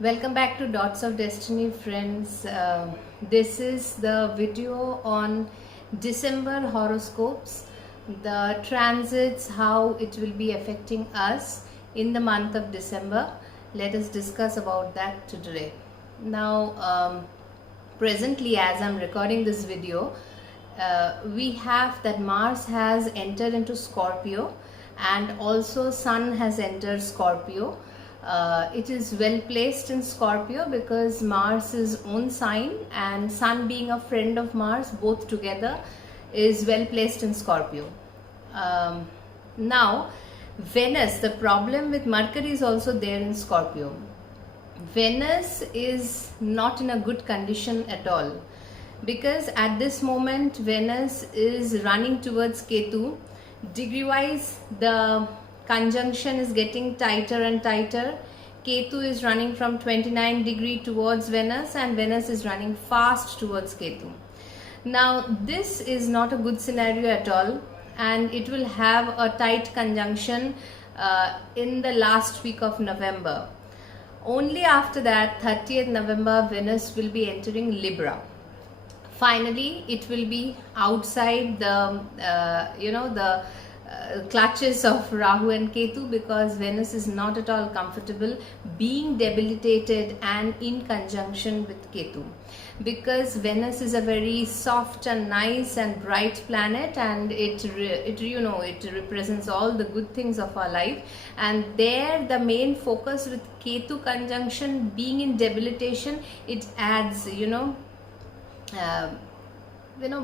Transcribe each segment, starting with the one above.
Welcome back to Dots of Destiny, friends. This is the video on December horoscopes, the transits, how it will be affecting us in the month of December. Let us discuss about that today. Now, presently, as I'm recording this video, we have that Mars has entered into Scorpio and also Sun has entered Scorpio. It is well placed in Scorpio because Mars is own sign and Sun being a friend of Mars, both together is well placed in Scorpio. Now Venus, the problem with Mercury is also there in Scorpio. Venus is not in a good condition at all because at this moment Venus is running towards Ketu. Degree wise, the conjunction is getting tighter and tighter. Ketu is running from 29 degree towards Venus and Venus is running fast towards Ketu. Now this is not a good scenario at all, and it will have a tight conjunction in the last week of November. Only after that, 30th November, Venus will be entering Libra. Finally, it will be outside the clutches of Rahu and Ketu, because Venus is not at all comfortable being debilitated and in conjunction with Ketu, because Venus is a very soft and nice and bright planet, and it represents all the good things of our life, and there the main focus with Ketu conjunction being in debilitation, it adds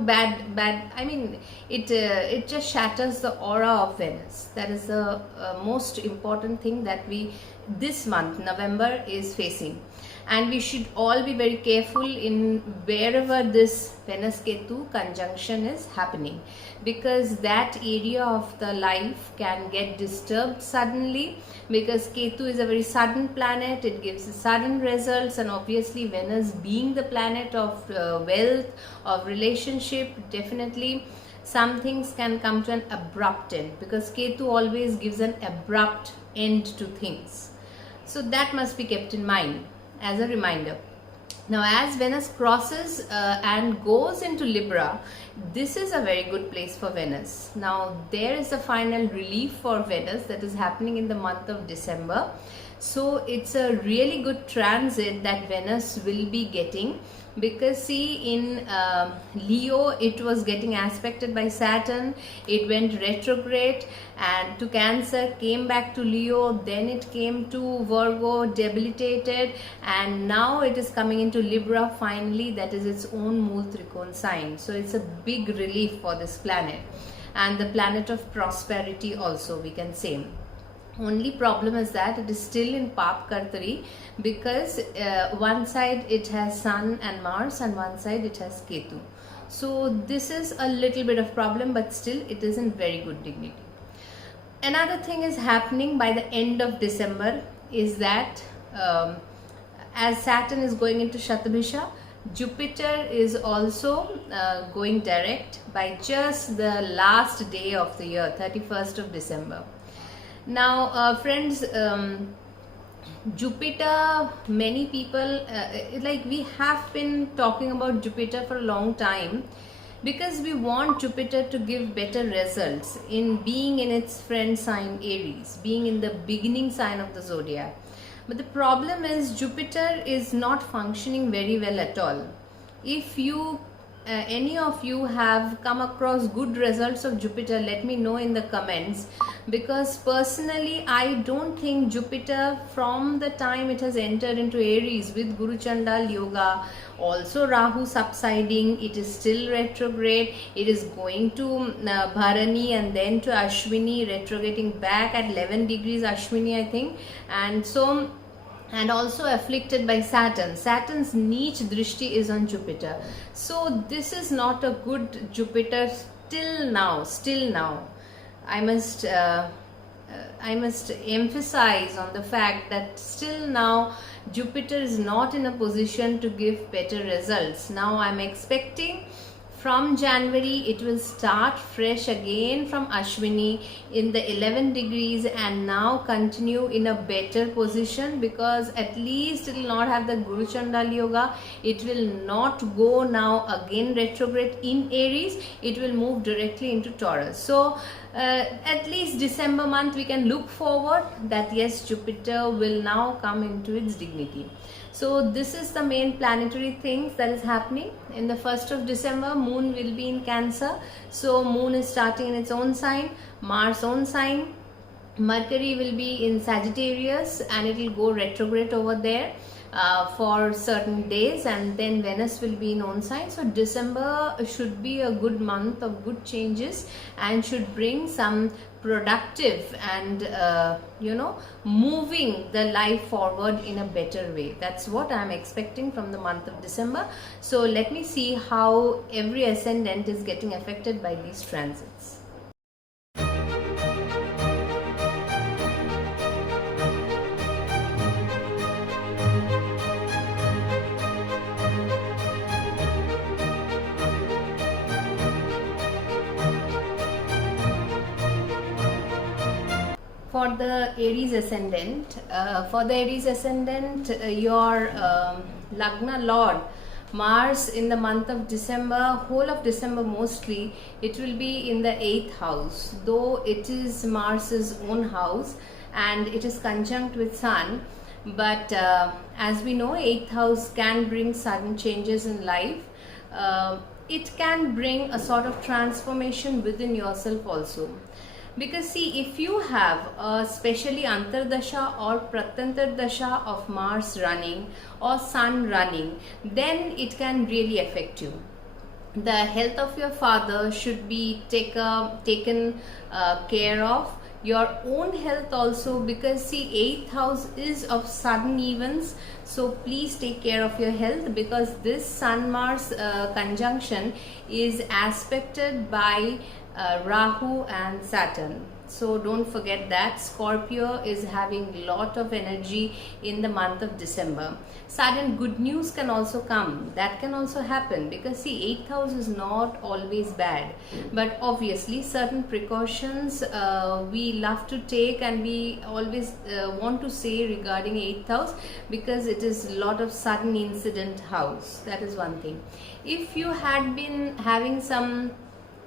bad. I mean, it just shatters the aura of Venus. That is the most important thing that this month November is facing, and we should all be very careful in wherever this Venus Ketu conjunction is happening, because that area of the life can get disturbed suddenly, because Ketu is a very sudden planet. It gives sudden results, and obviously Venus being the planet of wealth, of relationship, definitely some things can come to an abrupt end, because Ketu always gives an abrupt end to things. So that must be kept in mind as a reminder. Now, as Venus crosses and goes into Libra, this is a very good place for Venus. Now, there is a final relief for Venus that is happening in the month of December. So, it's a really good transit that Venus will be getting, because see, in Leo it was getting aspected by Saturn. It went retrograde and to Cancer, came back to Leo, then it came to Virgo, debilitated, and now it is coming into Libra finally. That is its own Mool Trikon sign. So it's a big relief for this planet, and the planet of prosperity also, we can say. Only problem is that it is still in Pap Kartari, because one side it has Sun and Mars and one side it has Ketu. So this is a little bit of problem, but still it is in very good dignity. Another thing is happening by the end of December is that as Saturn is going into Shatabhisha, Jupiter is also going direct by just the last day of the year, 31st of December. Now, friends, Jupiter, many people, we have been talking about Jupiter for a long time, because we want Jupiter to give better results in being in its friend sign Aries, being in the beginning sign of the zodiac. But the problem is Jupiter is not functioning very well at all. If you any of you have come across good results of Jupiter, let me know in the comments, because personally I don't think Jupiter, from the time it has entered into Aries with Guru Chandal Yoga, also Rahu subsiding, it is still retrograde, it is going to Bharani and then to Ashwini, retrograding back at 11 degrees Ashwini, I think, and so, and also afflicted by Saturn. Saturn's niche drishti is on Jupiter. So this is not a good Jupiter still now. I must emphasize on the fact that still now Jupiter is not in a position to give better results. Now I'm expecting From January it will start fresh again from Ashwini in the 11 degrees and now continue in a better position, because at least it will not have the Guru Chandal Yoga. It will not go now again retrograde in Aries. It will move directly into Taurus. So at least December month we can look forward that yes, Jupiter will now come into its dignity. So this is the main planetary things that is happening. In the 1st of December, Moon will be in Cancer. So Moon is starting in its own sign, Mars own sign. Mercury will be in Sagittarius and it will go retrograde over there for certain days, and then Venus will be in own sign. So December should be a good month of good changes and should bring some productive and moving the life forward in a better way. That's what I'm expecting from the month of December. So let me see how every ascendant is getting affected by these transits. For the Aries ascendant, your Lagna Lord Mars in the month of December, whole of December mostly, it will be in the 8th house, though it is Mars's own house and it is conjunct with Sun. But as we know, 8th house can bring sudden changes in life. It can bring a sort of transformation within yourself also. Because see, if you have especially Antardasha or Pratyantardasha of Mars running or Sun running, then it can really affect you. The health of your father should be taken care of. Your own health also, because see, 8th house is of sudden events. So please take care of your health, because this Sun Mars conjunction is aspected by Rahu and Saturn. So don't forget that. Scorpio is having lot of energy in the month of December. Sudden good news can also come. That can also happen, because see, 8th house is not always bad. But obviously certain precautions we love to take, and we always want to say regarding 8th house, because it is a lot of sudden incident house. That is one thing. If you had been having some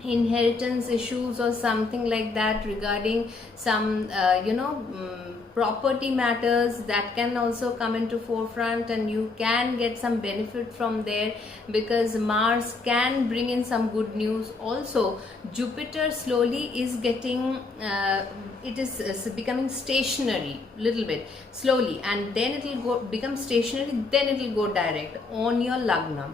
inheritance issues or something like that regarding some property matters, that can also come into forefront and you can get some benefit from there, because Mars can bring in some good news. Also Jupiter slowly is getting it is becoming stationary little bit slowly, and then it will become stationary, then it will go direct on your Lagna.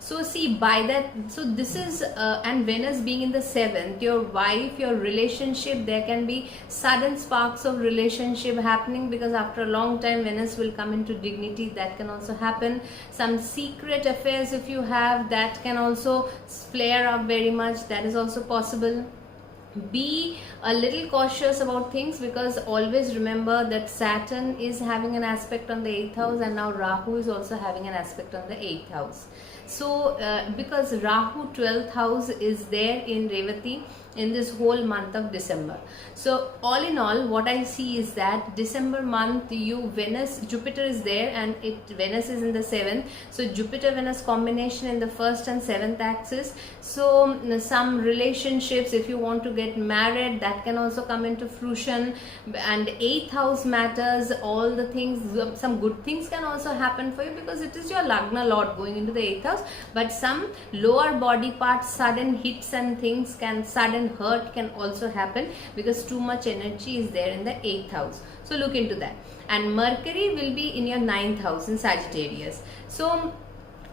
So see, by that, so this is and Venus being in the 7th, your wife, your relationship, there can be sudden sparks of relationship happening, because after a long time Venus will come into dignity. That can also happen. Some secret affairs if you have, that can also flare up very much. That is also possible. Be a little cautious about things, because always remember that Saturn is having an aspect on the 8th house, and now Rahu is also having an aspect on the 8th house. So because Rahu 12th house is there in Revati in this whole month of December. So all in all, what I see is that December month, Jupiter is there, and Venus is in the 7th. So Jupiter Venus combination in the 1st and 7th axis. So some relationships, if you want to get married, that can also come into fruition. And 8th house matters, all the things, some good things can also happen for you, because it is your Lagna Lord going into the 8th house. But some lower body parts, sudden hits and things sudden hurt can also happen, because too much energy is there in the 8th house. So look into that. And Mercury will be in your 9th house in Sagittarius. So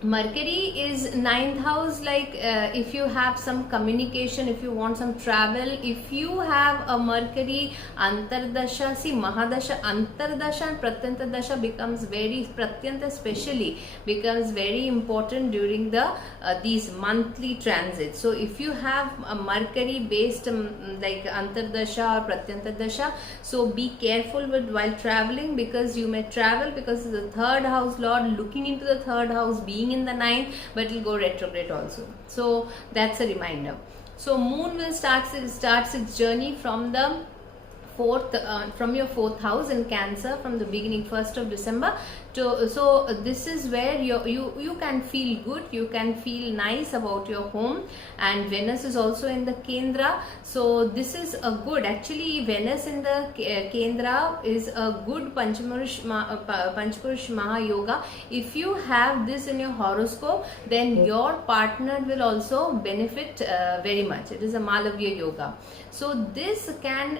Mercury is 9th house, like if you have some communication, if you want some travel, if you have a Mercury Antardasha, see Mahadasha, Antardasha and Pratyantardasha becomes very, Pratyanta especially becomes very important during the these monthly transits. So if you have a Mercury based like Antardasha or Pratyantardasha, so be careful with while traveling, because you may travel, because the 3rd house Lord looking into the 3rd house, being being in the ninth, but it will go retrograde also. So that's a reminder. So moon will starts its journey from the fourth, from your fourth house in Cancer, from the beginning 1st of December to, so this is where you can feel good, you can feel nice about your home. And Venus is also in the Kendra, so this is a good, actually Venus in the Kendra is a good Panchpurush Maha Yoga. If you have this in your horoscope, then your partner will also benefit very much. It is a Malavya Yoga. So this can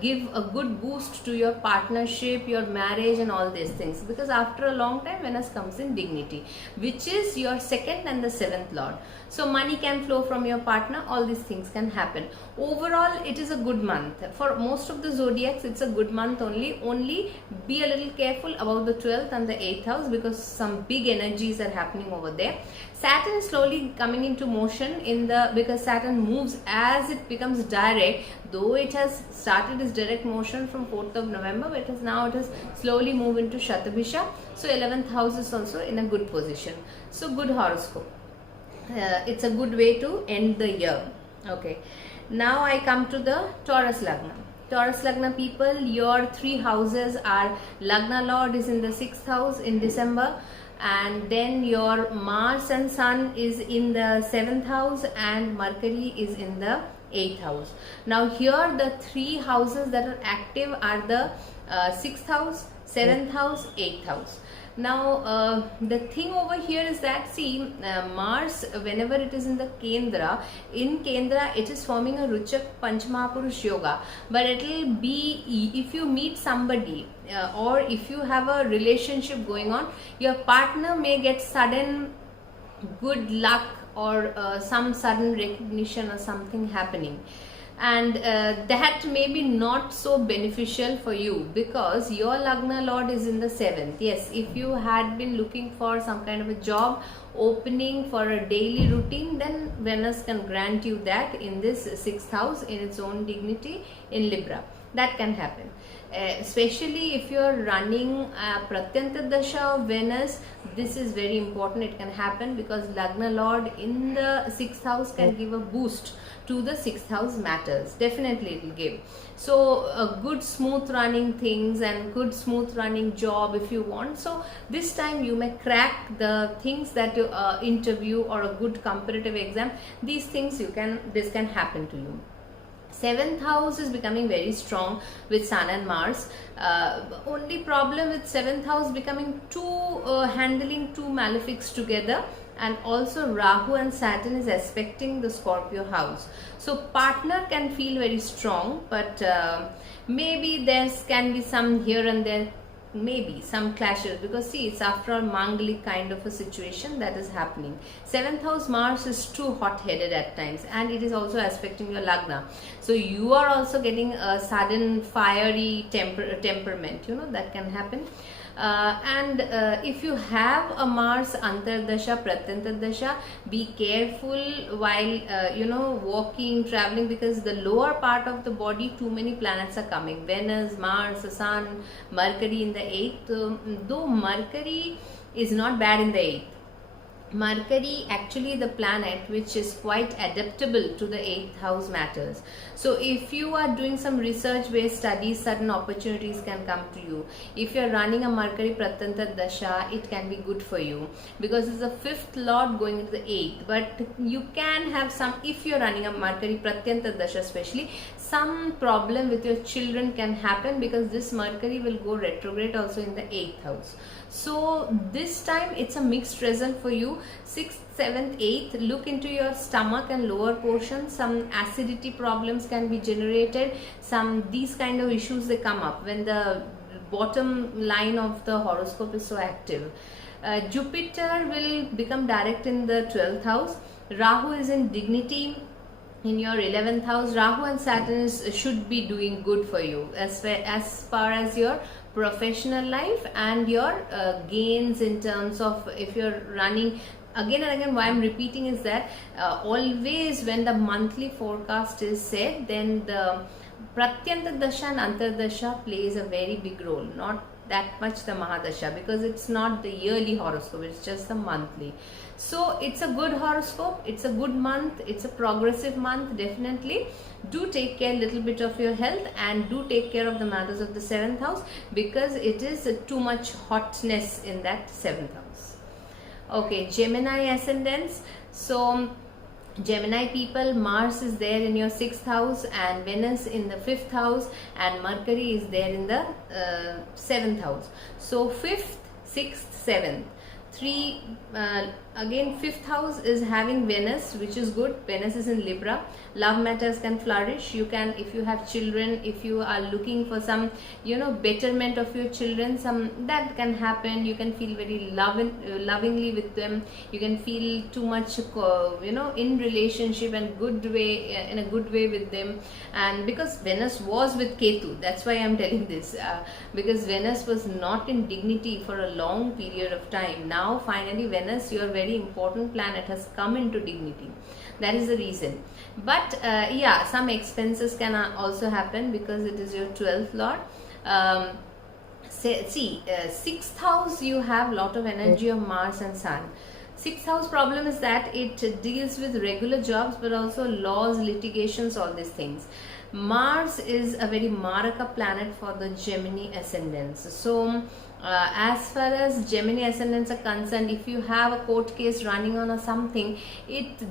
give a good boost to your partnership, your marriage and all these things, because after a long time Venus comes in dignity, which is your second and the seventh lord. So money can flow from your partner, all these things can happen. Overall it is a good month. For most of the zodiacs it's a good month only be a little careful about the 12th and the 8th house, because some big energies are happening over there. Saturn is slowly coming into motion because Saturn moves as it becomes direct, though it has started its direct motion from 4th of November, but it has slowly moved into Shatabhisha. So 11th house is also in a good position. So good horoscope. It's a good way to end the year. Okay, now I come to the Taurus Lagna. Taurus Lagna people, your 3 houses are, Lagna Lord is in the 6th house in December, and then your Mars and Sun is in the 7th house and Mercury is in the 8th house. Now here the 3 houses that are active are the 6th house, 7th house, 8th house. Now the thing over here is that, see, Mars, whenever it is in the Kendra, it is forming a Ruchak Panchmahapurush Yoga, but it will be, if you meet somebody or if you have a relationship going on, your partner may get sudden good luck or some sudden recognition or something happening. And that may be not so beneficial for you, because your Lagna Lord is in the 7th. Yes, if you had been looking for some kind of a job opening for a daily routine, then Venus can grant you that in this 6th house in its own dignity in Libra. That can happen. Especially if you are running Pratyanta Dasha of Venus, this is very important. It can happen because Lagna Lord in the 6th house can give a boost to the 6th house matters. Definitely it will give. So a good smooth running things and good smooth running job if you want. So this time you may crack the things that you interview or a good competitive exam. These things this can happen to you. 7th house is becoming very strong with Sun and Mars. Only problem with 7th house becoming handling two malefics together, and also Rahu and Saturn is aspecting the Scorpio house. So partner can feel very strong, but maybe there can be some here and there, maybe some clashes, because see, it's after all Mangalik kind of a situation that is happening. 7th house Mars is too hot-headed at times, and it is also aspecting your Lagna. So you are also getting a sudden fiery temperament, that can happen. And if you have a Mars Antardasha, Pratyanta Dasha, be careful while walking, traveling, because the lower part of the body, too many planets are coming. Venus, Mars, Sun, Mercury in the 8th. Though Mercury is not bad in the 8th. Mercury, actually the planet which is quite adaptable to the 8th house matters. So if you are doing some research based studies, certain opportunities can come to you. If you are running a Mercury Pratyanta Dasha, it can be good for you, because it's the 5th lord going into the 8th. But you can have some, if you are running a Mercury Pratyanta Dasha especially, some problem with your children can happen, because this Mercury will go retrograde also in the 8th house. So this time it's a mixed result for you. 6th, 7th, 8th, look into your stomach and lower portion. Some acidity problems can be generated. These kind of issues, they come up when the bottom line of the horoscope is so active. Jupiter will become direct in the 12th house. Rahu is in dignity in your 11th house. Rahu and Saturn should be doing good for you as far as your professional life and your gains in terms of, if you're running, again and again why I'm repeating is that always when the monthly forecast is said, then the Pratyanta Dasha and Antardasha plays a very big role. Not that much the Mahadasha, because it's not the yearly horoscope, it's just the monthly. So it's a good horoscope, it's a good month, it's a progressive month, definitely. Do take care a little bit of your health, and do take care of the matters of the 7th house, because it is too much hotness in that 7th house. Okay, Gemini ascendants. So Gemini people, Mars is there in your 6th house, and Venus in the 5th house, and Mercury is there in the 7th house. So 5th, 6th, 7th, again 5th house is having Venus, which is good. Venus is in Libra. Love matters can flourish. You can, if you have children, if you are looking for some, you know, betterment of your children, some that can happen. You can feel very lovingly with them. You can feel too much, you know, in relationship and good way, in a good way with them. And because Venus was with Ketu, that's why I'm telling this, because Venus was not in dignity for a long period of time. Now finally Venus, your very important planet, has come into dignity. That is the reason. But yeah, some expenses can also happen because it is your 12th lord. See, 6th house, you have lot of energy of Mars and Sun. 6th house problem is that it deals with regular jobs, but also laws, litigations, all these things. Mars is a very Maraka planet for the Gemini ascendants. So as far as Gemini ascendants are concerned, if you have a court case running on or something,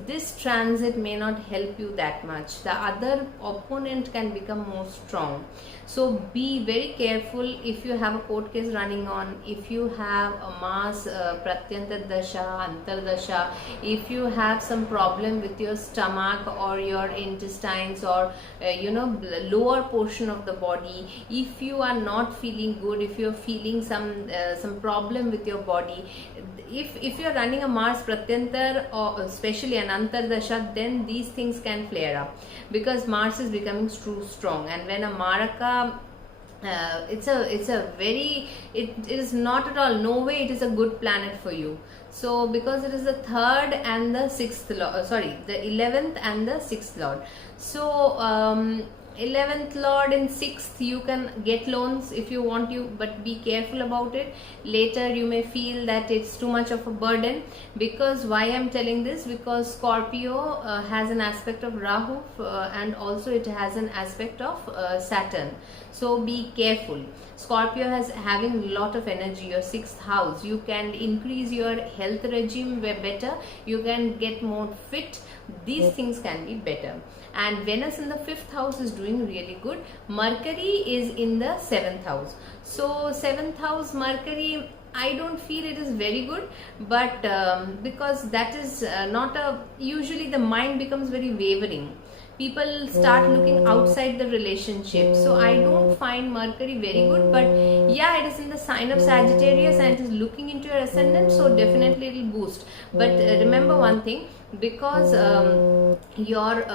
this transit may not help you that much. The other opponent can become more strong. So be very careful if you have a court case running on, if you have a Mars Pratyanta Dasha, Antardasha, if you have some problem with your stomach or your intestines or you know, lower portion of the body, if you are not feeling good, if you are feeling some problem with your body, if you are running a Mars Pratyantar or especially an Antardasha, then these things can flare up because Mars is becoming too strong. And when a Maraka, it is not at all, no way it is a good planet for you. So because it is the 3rd and the 6th lord, sorry, the 11th and the 6th lord. So 11th lord in 6th, you can get loans if you want to, but be careful about it. Later you may feel that it's too much of a burden. Because why I'm telling this, because Scorpio has an aspect of Rahu and also it has an aspect of Saturn. So be careful. Scorpio has having lot of energy, your 6th house. You can increase your health regime better, you can get more fit, these things can be better. And Venus in the 5th house is doing really good. Mercury is in the 7th house. So 7th house Mercury, I don't feel it is very good, but because that is not a, usually the mind becomes very wavering. People start looking outside the relationship. So I don't find Mercury very good, but yeah, it is in the sign of Sagittarius and it is looking into your ascendant, so definitely it will boost. But remember one thing, because your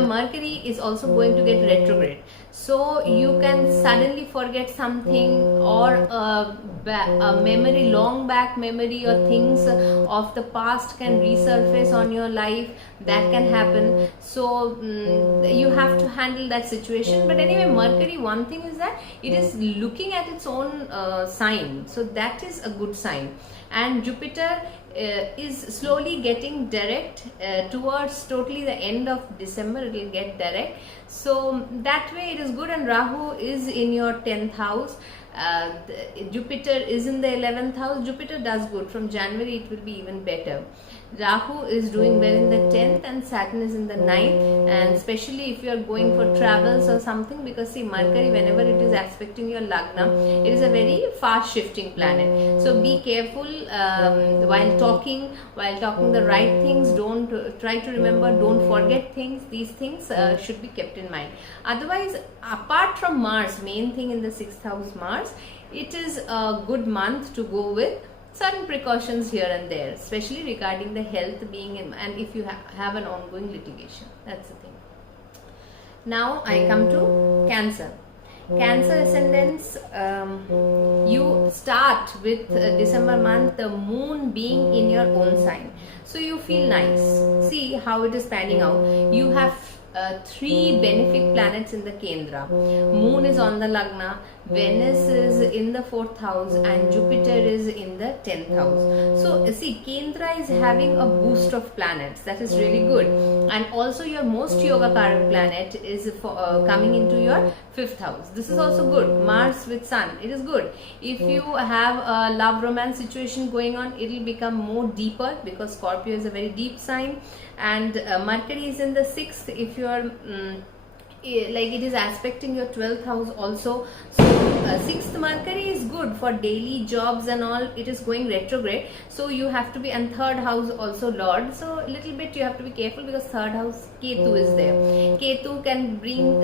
Mercury is also going to get retrograde, so you can suddenly forget something, or a memory, long back memory or things of the past can resurface on your life. That can happen. So you have to handle that situation. But anyway, Mercury, one thing is that it is looking at its own sign, so that is a good sign. And Jupiter is slowly getting direct towards totally the end of December. It will get direct, so that way it is good. And Rahu is in your 10th house. Jupiter is in the 11th house. Jupiter does good. From January it will be even better. Rahu is doing well in the 10th and Saturn is in the 9th, and especially if you are going for travels or something, because see, Mercury, whenever it is aspecting your Lagna, it is a very fast shifting planet. So be careful while talking the right things. Don't try to remember, don't forget things. These things should be kept in mind. Otherwise, apart from Mars, main thing in the 6th house Mars, it is a good month to go with. Certain precautions here and there, especially regarding the health being in, and if you have an ongoing litigation. That's the thing. Now I come to Cancer. Cancer ascendants, you start with December month, the moon being in your own sign. So you feel nice. See how it is panning out. You have 3 benefic planets in the Kendra. Moon is on the Lagna, Venus is in the 4th house and Jupiter is in the 10th house. So see, Kendra is having a boost of planets. That is really good. And also your most yoga karak planet is coming into your 5th house. This is also good. Mars with Sun, it is good. If you have a love romance situation going on, it will become more deeper because Scorpio is a very deep sign. And Mercury is in the 6th. If you are like, it is aspecting your 12th house also. So 6th Mercury is good for daily jobs and all. It is going retrograde, so you have to be, and 3rd house also Lord, so a little bit you have to be careful because 3rd house Ketu is there. Ketu can bring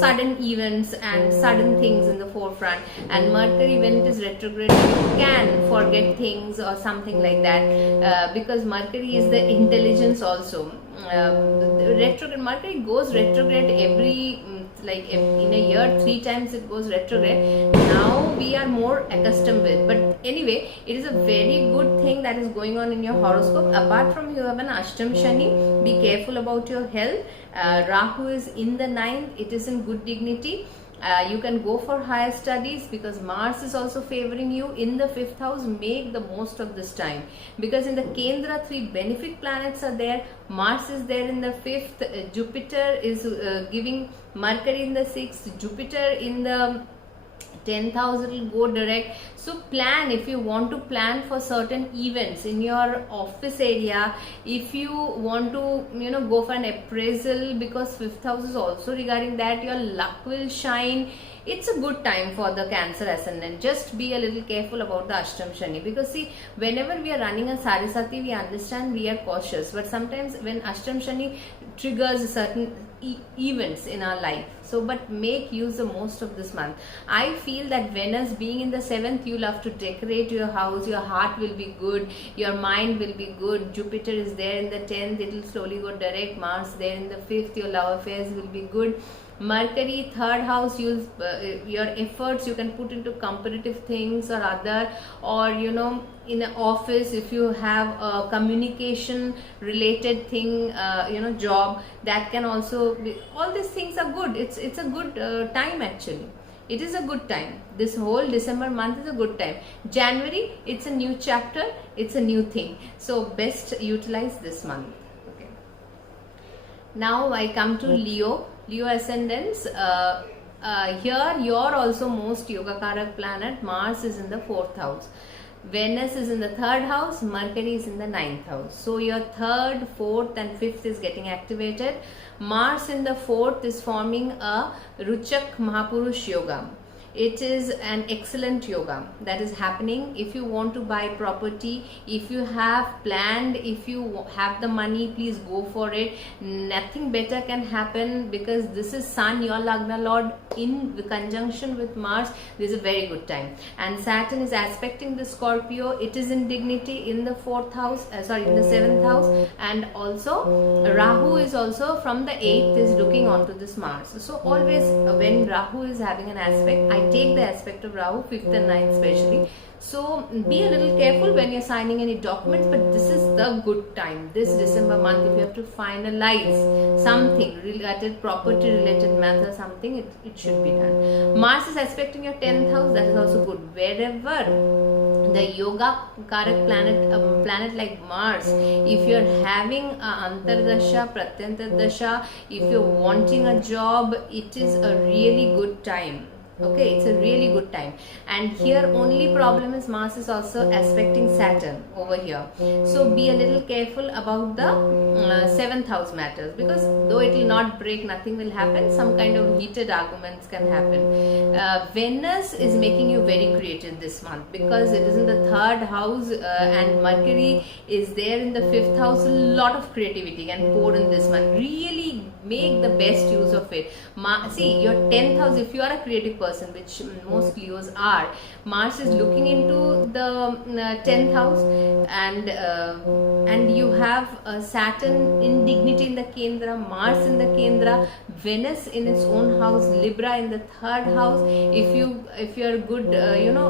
sudden events and sudden things in the forefront, and Mercury, when it is retrograde, you can forget things or something like that, because Mercury is the intelligence also. Retrograde, Mercury goes retrograde every in a year 3 times it goes retrograde. Now we are more accustomed with, but anyway, it is a very good thing that is going on in your horoscope. Apart from, you have an Ashtam Shani, be careful about your health. Rahu is in the 9th, it is in good dignity. You can go for higher studies because Mars is also favoring you in the 5th house. Make the most of this time because in the Kendra 3 benefic planets are there. Mars is there in the 5th. Jupiter is giving Mercury in the 6th. Jupiter in the 10th house, it will go direct. So plan, if you want to plan for certain events in your office area, if you want to go for an appraisal, because 5th house is also regarding that, your luck will shine. It's a good time for the Cancer ascendant. Just be a little careful about the Ashtam Shani, because see, whenever we are running a Sarasati, we understand we are cautious, but sometimes when Ashtam Shani triggers certain events in our life, so but make use the most of this month. I feel that Venus being in the 7th, you'll have to decorate your house, your heart will be good, your mind will be good. Jupiter is there in the 10th, it will slowly go direct. Mars there in the 5th, your love affairs will be good. Mercury 3rd house, your efforts you can put into competitive things or other, or in an office, if you have a communication related thing, job, that can also be, all these things are good. It's a good time actually. It is a good time. This whole December month is a good time. January, it's a new chapter, it's a new thing, so best utilize this month. Okay, now I come to Leo ascendants. Here you're also most Yogakarak planet. Mars is in the 4th house, Venus is in the 3rd house, Mercury is in the 9th house. So your 3rd, 4th and 5th is getting activated. Mars in the 4th is forming a Ruchak Mahapurush Yoga. It is an excellent yoga that is happening. If you want to buy property, if you have planned, if you have the money, please go for it. Nothing better can happen because this is Sun, your Lagna Lord, in conjunction with Mars. This is a very good time. And Saturn is aspecting the Scorpio. It is in dignity in the 4th house, in the 7th house. And also Rahu is also from the 8th is looking onto this Mars. So always when Rahu is having an aspect, I take the aspect of Rahu, 5th and 9th especially. So be a little careful when you're signing any documents, but this is the good time. This December month, if you have to finalize something related, property related matter, something, it should be done. Mars is aspecting your 10th house, that is also good. Wherever the yoga karak planet like Mars, if you're having antardasha, pratyantardasha, if you're wanting a job, it is a really good time. Okay, it's a really good time. And here only problem is Mars is also aspecting Saturn over here. So be a little careful about the 7th house matters, because though it will not break, nothing will happen, some kind of heated arguments can happen. Venus is making you very creative this month because it is in the 3rd house and Mercury is there in the 5th house. A lot of creativity can pour in this month. Really make the best use of it. See, your 10th house, if you are a creative person, which most Leos are, Mars is looking into the 10th house, and you have Saturn in dignity in the Kendra, Mars in the Kendra, Venus in its own house, Libra in the 3rd house. If you are a good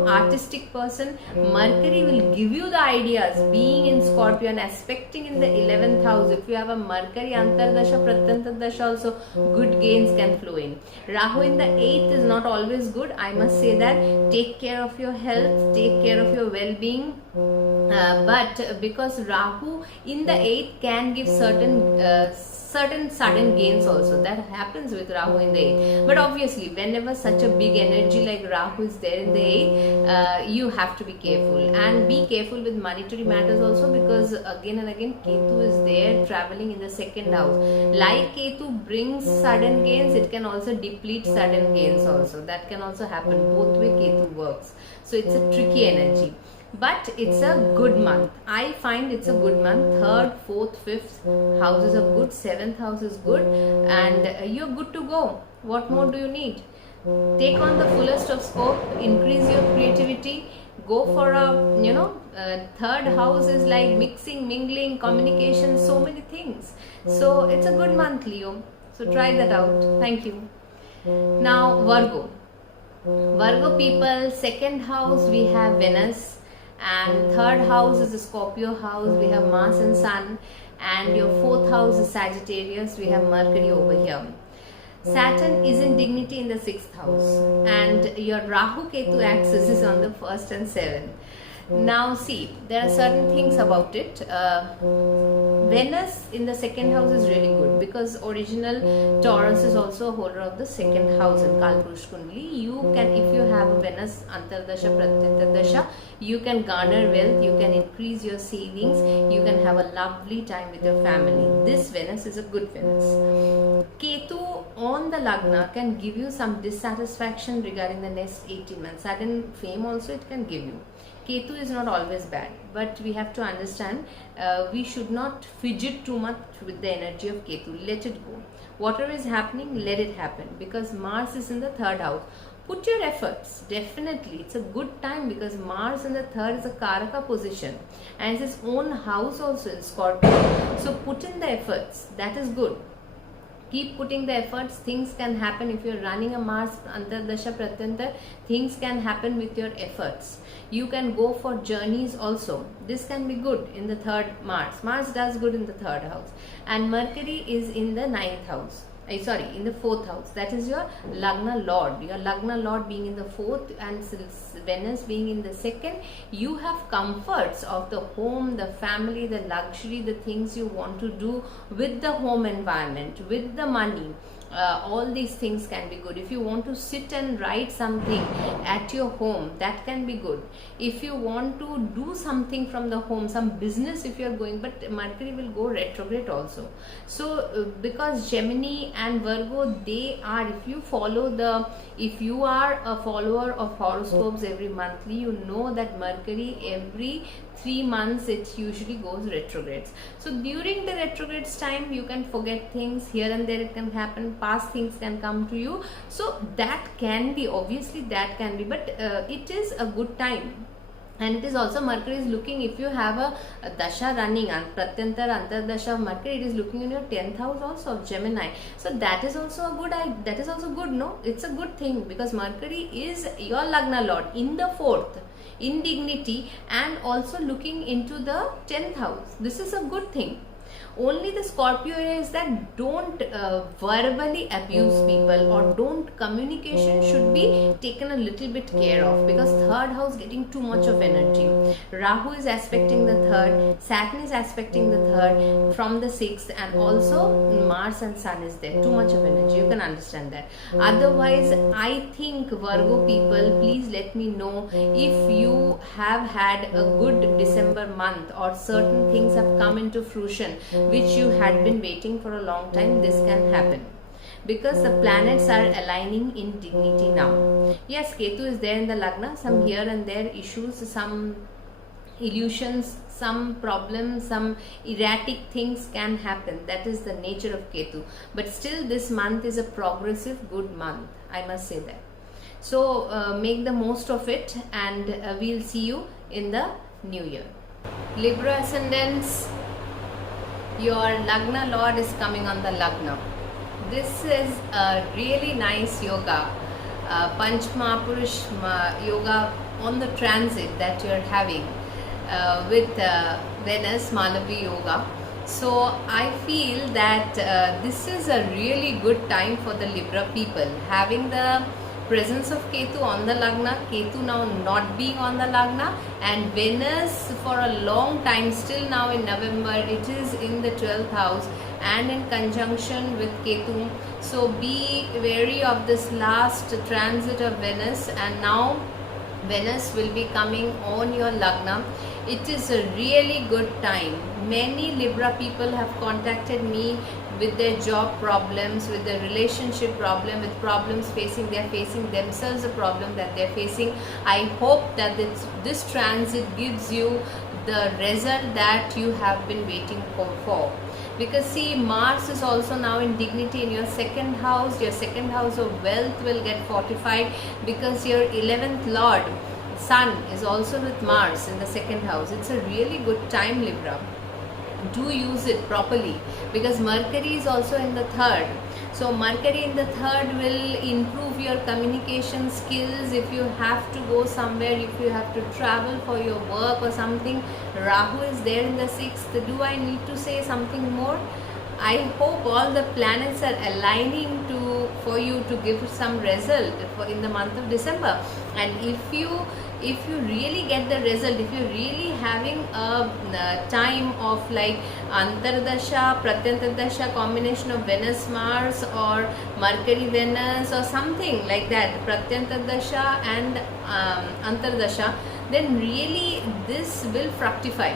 artistic person, Mercury will give you the ideas, being in Scorpio and aspecting in the 11th house. If you have a Mercury Antardasha, Pratyantardasha, Pratyanta Dasha also, good gains can flow in. Rahu in the 8th is not always good. I must say that. Take care of your health, take care of your well-being. But because Rahu in the 8th can give certain sudden gains also. That happens with Rahu in the 8th. But obviously, whenever such a big energy like Rahu is there in the 8th, you have to be careful. And be careful with monetary matters also, because again and again Ketu is there traveling in the 2nd house. Like Ketu brings sudden gains, it can also deplete sudden gains also. That can also happen. Both way Ketu works. So it's a tricky energy. But it's a good month. I find it's a good month. 3rd, 4th, 5th houses are good. 7th house is good. And you're good to go. What more do you need? Take on the fullest of scope. Increase your creativity. Go for a, 3rd house is like mixing, mingling, communication, so many things. So it's a good month, Leo. So try that out. Thank you. Now, Virgo. Virgo people, 2nd house we have Venus. And 3rd house is the Scorpio house, we have Mars and Sun. And your 4th house is Sagittarius, we have Mercury over here. Saturn is in dignity in the 6th house. And your Rahu Ketu axis is on the 1st and 7th. Now see, there are certain things about it. Venus in the 2nd house is really good, because original Taurus is also a holder of the 2nd house in Kalpurush Kundali. You can, if you have a Venus Antardasha, Pratyantardasha, you can garner wealth, you can increase your savings, you can have a lovely time with your family. This Venus is a good Venus. Ketu on the Lagna can give you some dissatisfaction regarding the next 18 months. Sudden fame also it can give you. Ketu is not always bad, but we have to understand we should not fidget too much with the energy of Ketu. Let it go. Whatever is happening, let it happen, because Mars is in the 3rd house. Put your efforts, definitely. It's a good time, because Mars in the 3rd is a Karaka position and it's his own house also in Scorpio. So put in the efforts. That is good. Keep putting the efforts. Things can happen if you're running a Mars Antardasha Pratyantar. Things can happen with your efforts. You can go for journeys also. This can be good in the 3rd Mars. Mars does good in the 3rd house. And Mercury is in the 9th house. In the 4th house. That is your Lagna Lord. Your Lagna Lord being in the 4th and Venus being in the 2nd, you have comforts of the home, the family, the luxury, the things you want to do with the home environment, with the money. All these things can be good. If you want to sit and write something at your home, that can be good. If you want to do something from the home, some business if you are going, but Mercury will go retrograde also. So because Gemini and Virgo, they are, if you are a follower of horoscopes every monthly, you know that Mercury every 3 months it usually goes retrogrades. So during the retrogrades time, you can forget things here and there. It can happen. Past things can come to you. So that can be, obviously that can be, but it is a good time. And it is also, Mercury is looking, if you have a dasha running and Pratyantar Antardasha of Mercury, it is looking in your 10th house also of Gemini. So that is also a good, that is also good, no? It's a good thing, because Mercury is your Lagna Lord in the 4th, in dignity, and also looking into the 10th house. This is a good thing. Only the Scorpio is that don't verbally abuse people, or don't, communication should be taken a little bit care of, because 3rd house getting too much of energy. Rahu is aspecting the 3rd, Saturn is aspecting the 3rd from the 6th, and also Mars and Sun is there. Too much of energy, you can understand that. Otherwise, I think Virgo people, please let me know if you have had a good December month, or certain things have come into fruition which you had been waiting for a long time. This can happen because the planets are aligning in dignity now. Yes, Ketu is there in the Lagna. Some here and there issues, some illusions, some problems, some erratic things can happen. That is the nature of Ketu. But still, this month is a progressive good month, I must say that. So make the most of it, and we'll see you in the new year. Libra ascendants, your Lagna Lord is coming on the Lagna. This is a really nice yoga, Panch Mahapurush yoga on the transit that you are having with Venus Malavi yoga. So I feel that this is a really good time for the Libra people, having the presence of Ketu on the Lagna, Ketu now not being on the Lagna, and Venus for a long time, still now in November, it is in the 12th house and in conjunction with Ketu. So be wary of this last transit of Venus, and now Venus will be coming on your Lagna. It is a really good time. Many Libra people have contacted me with their job problems, with their relationship problem, with problems they are facing themselves, a problem that they are facing. I hope that this transit gives you the result that you have been waiting for. Because see, Mars is also now in dignity in your second house. Your second house of wealth will get fortified, because your 11th lord Sun is also with Mars in the second house. It's a really good time, Libra. Do use it properly, because Mercury is also in the third. So Mercury in the third will improve your communication skills. If you have to go somewhere, if you have to travel for your work or something, Rahu is there in the sixth. Do I need to say something more? I hope all the planets are aligning for you to give some result in the month of December. And if you really get the result, if you're really having a time of like Antardasha, Pratyantardasha, combination of Venus Mars or Mercury Venus or something like that, Pratyantardasha and Antardasha, then really this will fructify.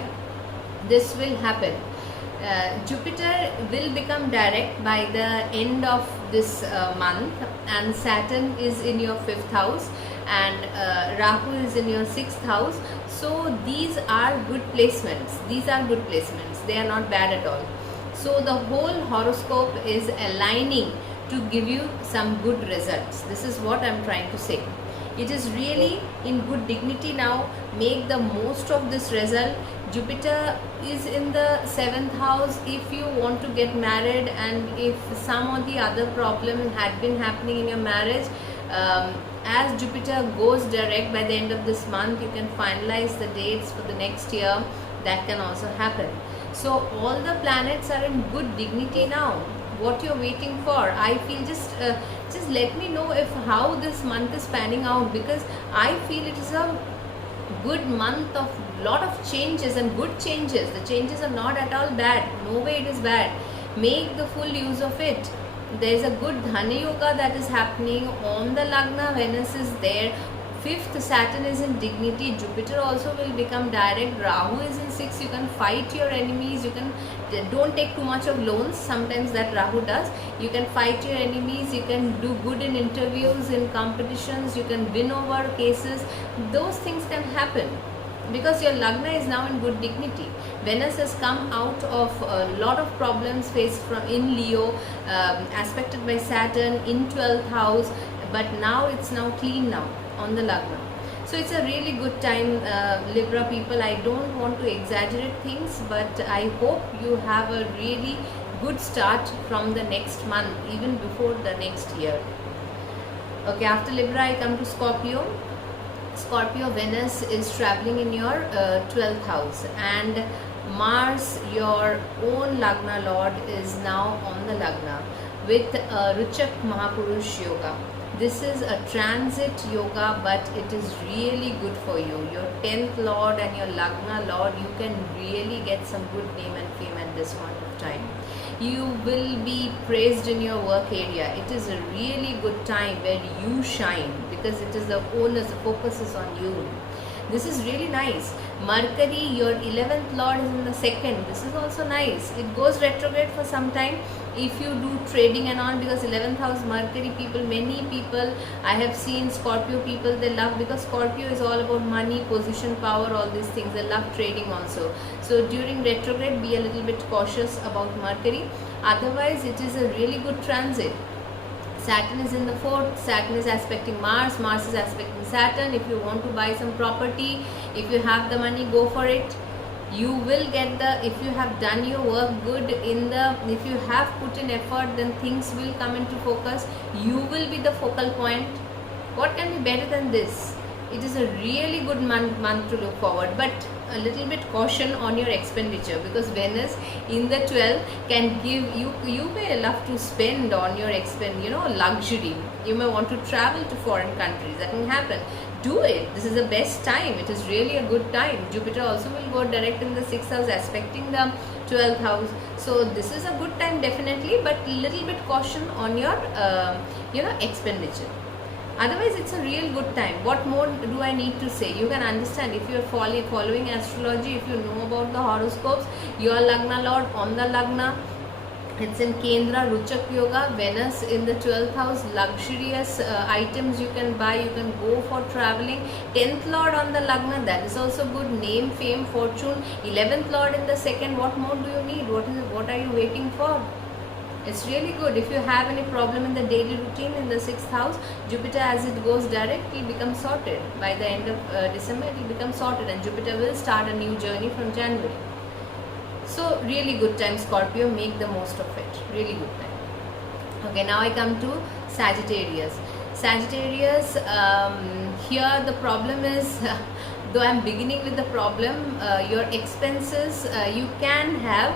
This will happen. Jupiter will become direct by the end of this month, and Saturn is in your 5th house, and Rahu is in your 6th house. So these are good placements. They are not bad at all. So the whole horoscope is aligning to give you some good results. This is what I'm trying to say. It is really in good dignity now. Make the most of this result. Jupiter is in the 7th house. If you want to get married, and if some of the other problem had been happening in your marriage, as Jupiter goes direct by the end of this month, you can finalize the dates for the next year. That can also happen. So all the planets are in good dignity now. What you're waiting for? I feel just let me know if how this month is panning out, because I feel it is a good month of lot of changes and good changes. The changes are not at all bad. No way it is bad. Make the full use of it. There is a good Dhana Yoga that is happening on the Lagna. Venus is there. 5th, Saturn is in dignity. Jupiter also will become direct. Rahu is in 6th. You can fight your enemies. Don't take too much of loans. Sometimes that Rahu does. You can fight your enemies. You can do good in interviews, in competitions. You can win over cases. Those things can happen, because your Lagna is now in good dignity. Venus has come out of a lot of problems faced in Leo, aspected by Saturn in 12th house, but now it's now clean now on the Lagna. So it's a really good time, Libra people. I don't want to exaggerate things, but I hope you have a really good start from the next month, even before the next year. Okay, after Libra I come to Scorpio. Scorpio, Venus is traveling in your 12th house, and Mars, your own Lagna Lord, is now on the Lagna with Ruchak Mahapurush Yoga. This is a transit yoga, but it is really good for you. Your 10th Lord and your Lagna Lord, you can really get some good name and fame at this point of time. You will be praised in your work area. It is a really good time where you shine, because it is the focus is on you. This is really nice. Mercury, your 11th Lord, is in the 2nd. This is also nice. It goes retrograde for some time if you do trading and all, because 11th house Mercury people, many people I have seen, Scorpio people, they love, because Scorpio is all about money, position, power, all these things. They love trading also. So during retrograde, be a little bit cautious about Mercury. Otherwise, it is a really good transit. Saturn is in the 4th. Saturn is aspecting Mars. Mars is aspecting Saturn. If you want to buy some property, if you have the money, go for it. You will get if you have done your work good if you have put in effort, then things will come into focus. You will be the focal point. What can be better than this? It is a really good month to look forward, but a little bit caution on your expenditure, because Venus in the 12th can give you may love to spend on your luxury. You may want to travel to foreign countries. That can happen. Do it. This is the best time. It is really a good time. Jupiter also will go direct in the 6th house, aspecting the 12th house. So this is a good time definitely, but little bit caution on your expenditure. Otherwise, it's a real good time. What more do I need to say? You can understand if you are following astrology, if you know about the horoscopes, your Lagna Lord on the Lagna, it's in Kendra, Ruchak Yoga, Venus in the 12th house, luxurious items you can buy, you can go for traveling. 10th Lord on the Lagna, that is also good. Name, fame, fortune. 11th Lord in the 2nd, what more do you need? What are you waiting for? It's really good. If you have any problem in the daily routine in the 6th house, Jupiter, as it goes direct, will become sorted. By the end of December, it will become sorted, and Jupiter will start a new journey from January. So really good time, Scorpio. Make the most of it. Really good time. Okay, now I come to Sagittarius. Sagittarius, here the problem is though I'm beginning with the problem, your expenses, you can have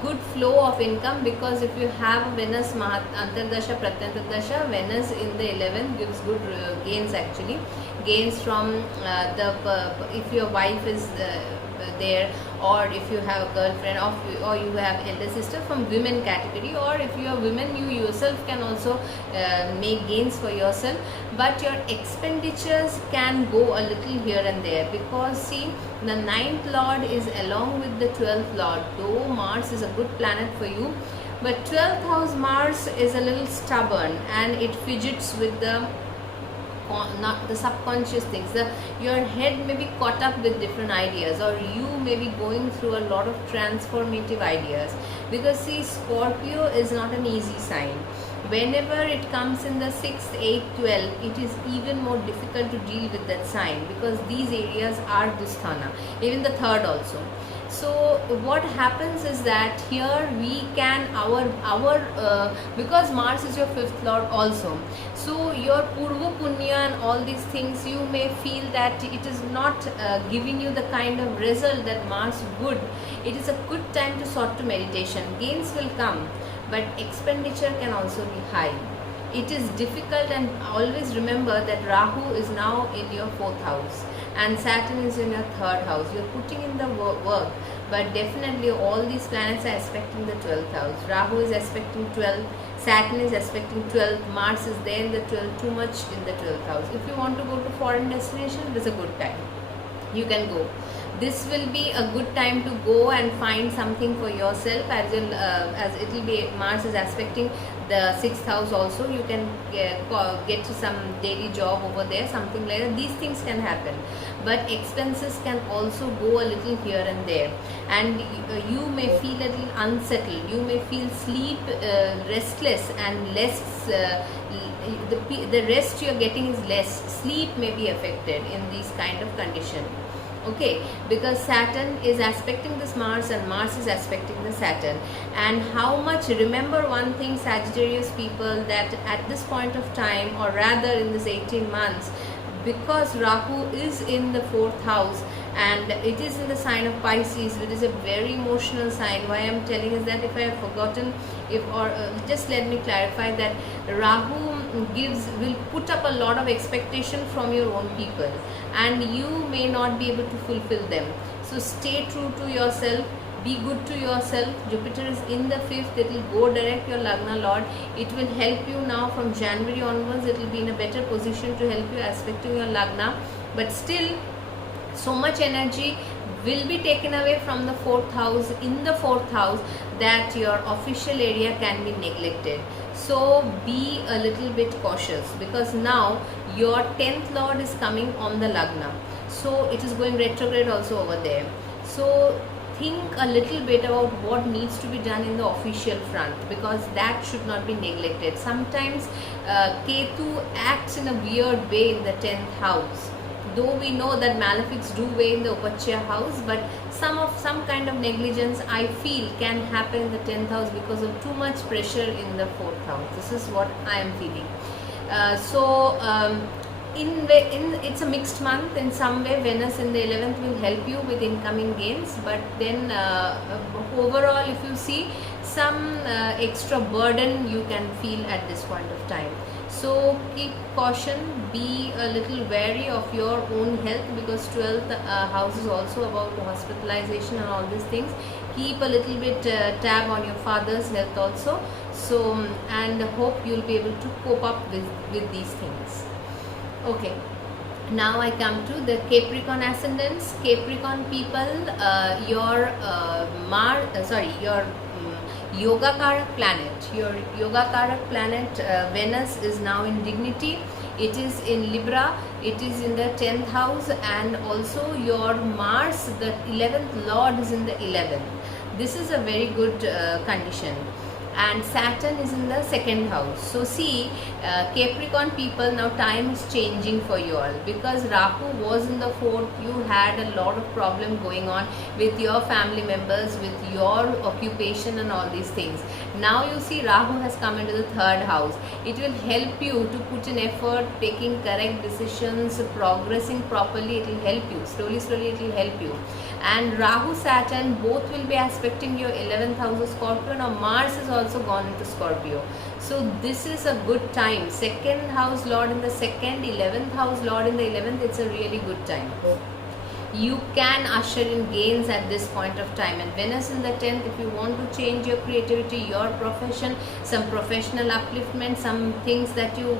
good flow of income, because if you have Venus Antardasha Pratyantardasha, Venus in the 11th gives good gains, actually gains from if your wife is there, or if you have a girlfriend, or you have elder sister from women category, or if you are women, you yourself can also make gains for yourself. But your expenditures can go a little here and there, because see, the 9th Lord is along with the 12th Lord. Though Mars is a good planet for you, but 12th house Mars is a little stubborn, and it fidgets with the not the subconscious things. Your head may be caught up with different ideas, or you may be going through a lot of transformative ideas, because see, Scorpio is not an easy sign. Whenever it comes in the 6th, 8th, 12th, it is even more difficult to deal with that sign, because these areas are Dusthana, even the 3rd also. So what happens is that here we can because Mars is your 5th Lord also, so your Purva Punya and all these things, you may feel that it is not giving you the kind of result that Mars would. It is a good time to sort to meditation. Gains will come, but expenditure can also be high. It is difficult, and always remember that Rahu is now in your 4th house and Saturn is in your 3rd house. You are putting in the work, but definitely all these planets are aspecting the 12th house. Rahu is aspecting 12th, Saturn is aspecting 12th, Mars is there in the 12th, too much in the 12th house. If you want to go to foreign destination, it is a good time. You can go. This will be a good time to go and find something for yourself, as it will be, Mars is aspecting the 6th house also. You can get to some daily job over there, something like that. These things can happen, but expenses can also go a little here and there, and you may feel a little unsettled. You may feel restless, and less the rest you are getting is less. Sleep may be affected in these kind of condition. Okay, because Saturn is aspecting this Mars, and Mars is aspecting the Saturn. And how much, remember one thing, Sagittarius people, that at this point of time, or rather in this 18 months, because Rahu is in the 4th house and it is in the sign of Pisces, which is a very emotional sign. Why I am telling is that if I have forgotten, just let me clarify that Rahu will put up a lot of expectation from your own people, and you may not be able to fulfill them. So stay true to yourself. Be good to yourself. Jupiter is in the 5th. It will go direct your Lagna Lord. It will help you now from January onwards. It will be in a better position to help you aspecting your Lagna. But still, so much energy will be taken away from the 4th house, in the 4th house, that your official area can be neglected. So be a little bit cautious, because now your 10th Lord is coming on the Lagna. So it is going retrograde also over there. So think a little bit about what needs to be done in the official front, because that should not be neglected. Sometimes Ketu acts in a weird way in the 10th house. Though we know that malefics do weigh in the Upachya house, but some kind of negligence I feel can happen in the 10th house because of too much pressure in the 4th house. This is what I am feeling. it's a mixed month. In some way Venus in the 11th will help you with incoming gains, but then overall if you see some extra burden you can feel at this point of time. So keep caution, be a little wary of your own health, because 12th house is also about hospitalization and all these things. Keep a little bit tab on your father's health also. So and hope you'll be able to cope up with these things. Okay, now I come to the Capricorn ascendants. Capricorn people, your Yoga Karak planet, your Yoga Karak planet Venus is now in dignity. It is in Libra, it is in the 10th house, and also your Mars, the 11th Lord, is in the 11th. This is a very good condition. And Saturn is in the 2nd house. So see, Capricorn people, now time is changing for you all, because Rahu was in the 4th. You had a lot of problem going on with your family members, with your occupation and all these things. Now you see Rahu has come into the 3rd house. It will help you to put in effort, taking correct decisions, progressing properly. It will help you slowly it will help you. And Rahu Saturn both will be aspecting your 11th house of Scorpio. Now Mars is also gone into Scorpio, so this is a good time. 2nd house Lord in the 2nd, 11th house Lord in the 11th. It's a really good time. You can usher in gains at this point of time. And Venus in the 10th, if you want to change your creativity, your profession, some professional upliftment, some things that you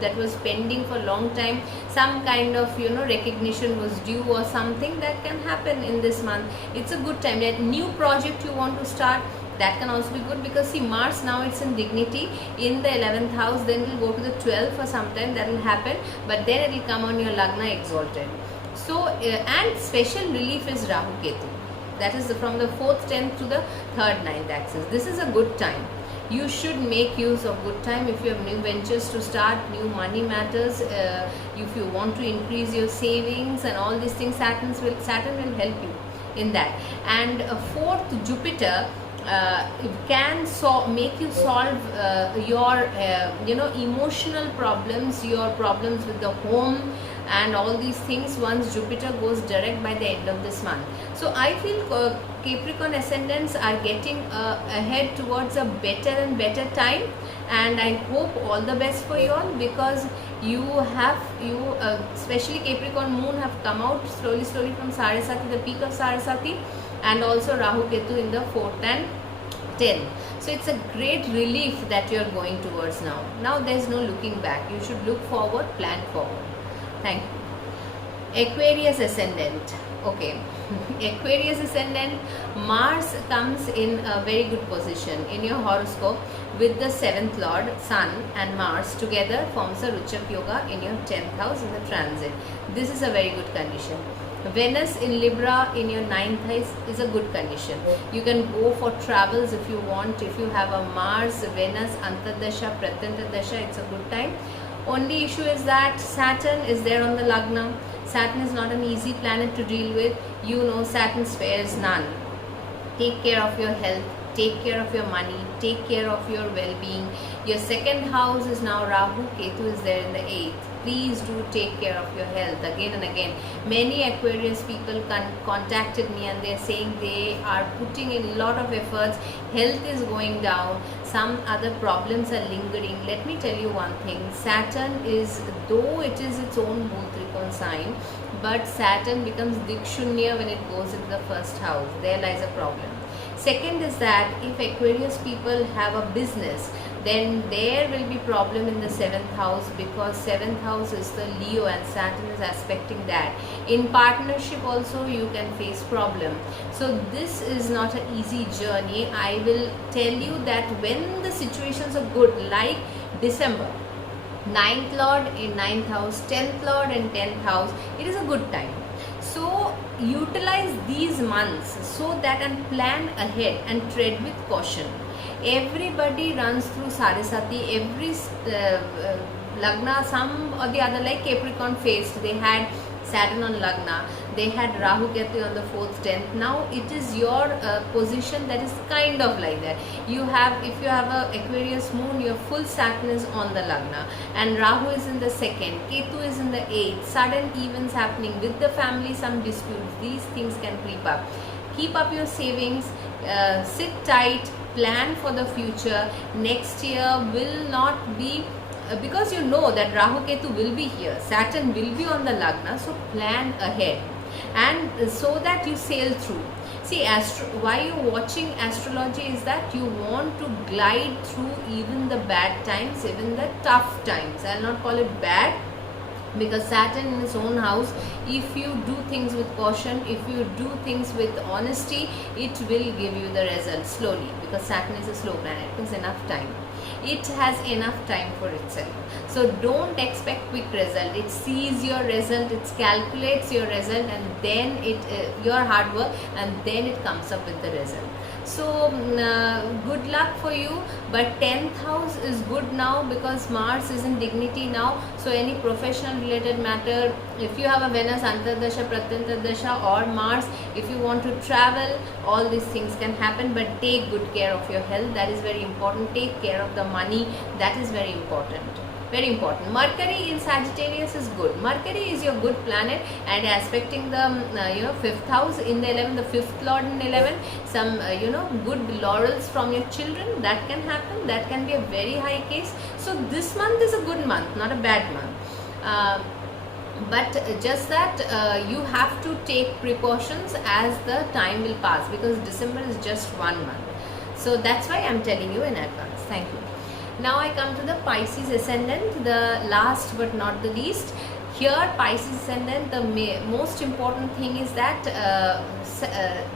that was pending for a long time, some kind of recognition was due or something, that can happen in this month. It's a good time. That new project you want to start, that can also be good, because see, Mars now it's in dignity in the 11th house, then it will go to the 12th for some time. That will happen, but then it will come on your Lagna exalted. So and special relief is Rahu Ketu, that is from the 4th 10th to the 3rd 9th axis. This is a good time. You should make use of good time. If you have new ventures to start, new money matters, if you want to increase your savings and all these things, Saturn will help you in that. And 4th Jupiter can make you solve your emotional problems, your problems with the home and all these things, once Jupiter goes direct by the end of this month. So I feel Capricorn ascendants are getting ahead towards a better and better time, and I hope all the best for you all, because you especially Capricorn moon have come out slowly from Saraswati, the peak of Saraswati, and also Rahu Ketu in the 4th and 10th. So it's a great relief that you are going towards now. Now there's no looking back. You should look forward, plan forward. Thank you. Aquarius ascendant. Okay. Aquarius ascendant, Mars comes in a very good position in your horoscope with the 7th Lord, Sun and Mars together forms a Ruchak Yoga in your 10th house in the transit. This is a very good condition. Venus in Libra in your 9th house is a good condition. You can go for travels if you want. If you have a Mars, Venus, Antardasha, Pratyantardasha, it's a good time. Only issue is that Saturn is there on the Lagna. Saturn is not an easy planet to deal with. Saturn spares none. Take care of your health, take care of your money, take care of your well-being. Your 2nd house is now Rahu, Ketu is there in the 8th. Please do take care of your health again and again. Many Aquarius people contacted me and they are saying they are putting in a lot of efforts. Health is going down. Some other problems are lingering. Let me tell you one thing. Saturn is, though it is its own Mool sign, but Saturn becomes Dikshunya when it goes into the 1st house. There lies a problem. Second is that if Aquarius people have a business, then there will be problem in the 7th house, because 7th house is the Leo and Saturn is aspecting that. In partnership also you can face problem. So this is not an easy journey. I will tell you that when the situations are good, like December, 9th Lord in 9th house, 10th Lord in 10th house, it is a good time. So utilize these months so that and plan ahead and tread with caution. Everybody runs through Saraswati, every Lagna, some or the other, like Capricorn faced, they had Saturn on Lagna, they had Rahu Ketu on the 4th, 10th. Now it is your position that is kind of like that. You have, if you have a Aquarius moon, your full Saturn is on the Lagna, and Rahu is in the 2nd, Ketu is in the 8th. Sudden events happening with the family, some disputes, these things can creep up. Keep up your savings, sit tight, plan for the future. Next year will not be because you know that Rahu Ketu will be here, Saturn will be on the Lagna, so plan ahead and so that you sail through. See, why you're watching astrology is that you want to glide through even the bad times, even the tough times. I'll not call it bad, because Saturn in its own house, if you do things with caution, if you do things with honesty, it will give you the result slowly, because Saturn is a slow planet. It has enough time. It has enough time for itself. So don't expect quick result. It sees your result, it calculates your result, and then your hard work, and then it comes up with the result. So good luck for you. But 10th house is good now because Mars is in dignity now. So any professional related matter, if you have a Venus Antardasha, Pratyantardasha or Mars, if you want to travel, all these things can happen. But take good care of your health. That is very important. Take care of the money. That is very important. Very important. Mercury in Sagittarius is good. Mercury is your good planet and aspecting the 5th house in the 11th, the 5th lord in 11. Some good laurels from your children, that can happen. That can be a very high case. So this month is a good month, not a bad month. But just that you have to take precautions as the time will pass, because December is just 1 month. So that's why I'm telling you in advance. Thank you. Now I come to the Pisces ascendant, the last but not the least. Here Pisces ascendant, the most important thing is that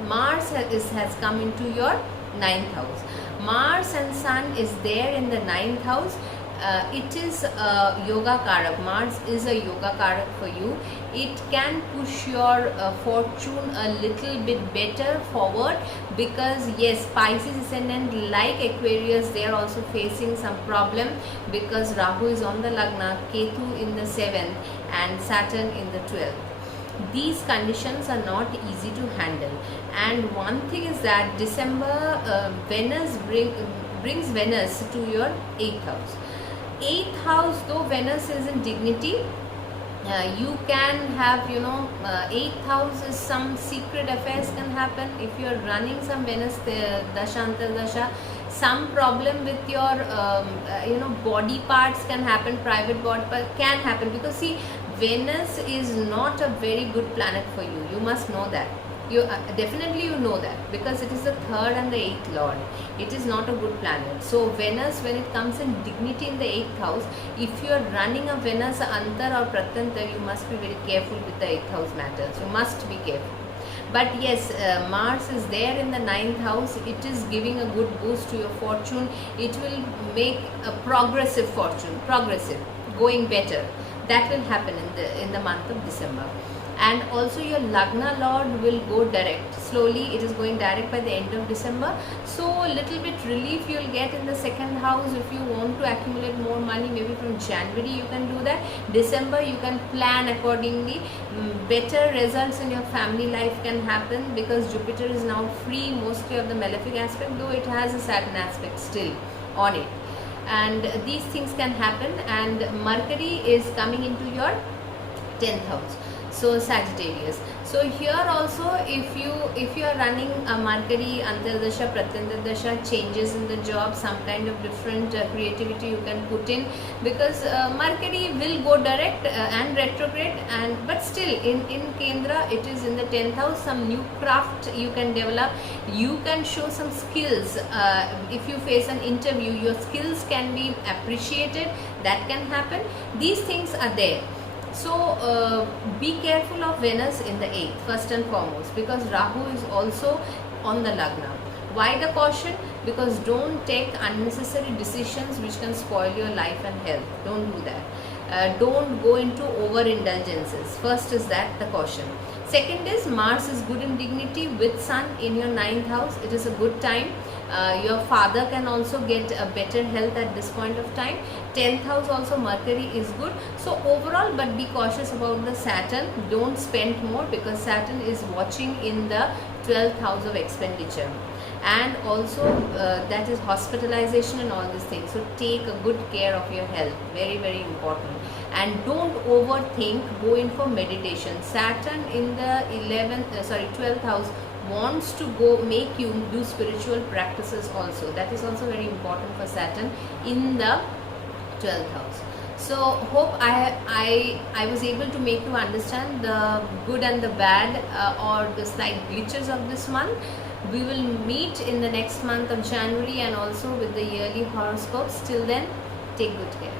Mars has come into your 9th house. Mars and Sun is there in the 9th house. It is a yoga karak. Mars is a yoga karak for you. It can push your fortune a little bit better forward, because yes, Pisces ascendant like Aquarius, they are also facing some problem because Rahu is on the Lagna, Ketu in the 7th and Saturn in the 12th. These conditions are not easy to handle. And one thing is that December, Venus brings Venus to your 8th house. 8th house, though Venus is in dignity, you can have 8th house is some secret affairs can happen. If you are running some Venus Dasha, some problem with your body parts can happen, private body part can happen, because see, Venus is not a very good planet for you. You must know that. You definitely you know that, because it is the 3rd and the 8th lord. It is not a good planet. So Venus, when it comes in dignity in the 8th house, if you are running a Venus Antar or Pratyantar, you must be very careful with the 8th house matters. You must be careful. But yes, Mars is there in the 9th house. It is giving a good boost to your fortune. It will make a progressive fortune, going better. That will happen in the month of December. And also your Lagna Lord will go direct. Slowly it is going direct by the end of December. So a little bit relief you will get in the 2nd house. If you want to accumulate more money, maybe from January you can do that. December you can plan accordingly. Better results in your family life can happen, because Jupiter is now free mostly of the malefic aspect, though it has a Saturn aspect still on it. And these things can happen. And Mercury is coming into your 10th house. So Sagittarius. So here also, if you are running a Mercury Antardasha, Pratyantardasha, changes in the job, some kind of different creativity you can put in, because Mercury will go direct and retrograde, but still in Kendra it is in the 10th house. Some new craft you can develop. You can show some skills. If you face an interview, your skills can be appreciated. That can happen. These things are there. So be careful of Venus in the 8th, first and foremost, because Rahu is also on the Lagna. Why the caution? Because don't take unnecessary decisions which can spoil your life and health. Don't do that. Don't go into overindulgences. First is that, the caution. Second is Mars is good in dignity with Sun in your 9th house. It is a good time. Your father can also get a better health at this point of time. 10th house also, Mercury is good. So overall, but be cautious about the Saturn. Don't spend more, because Saturn is watching in the 12th house of expenditure, and also that is hospitalization and all these things. So take a good care of your health, very very important. And don't overthink, go in for meditation. Saturn in the 12th house wants to go make you do spiritual practices also. That is also very important for Saturn in the 12th house. So hope I was able to make you understand the good and the bad or the slight glitches of this month. We will meet in the next month of January, and also with the yearly horoscopes. Till then, take good care.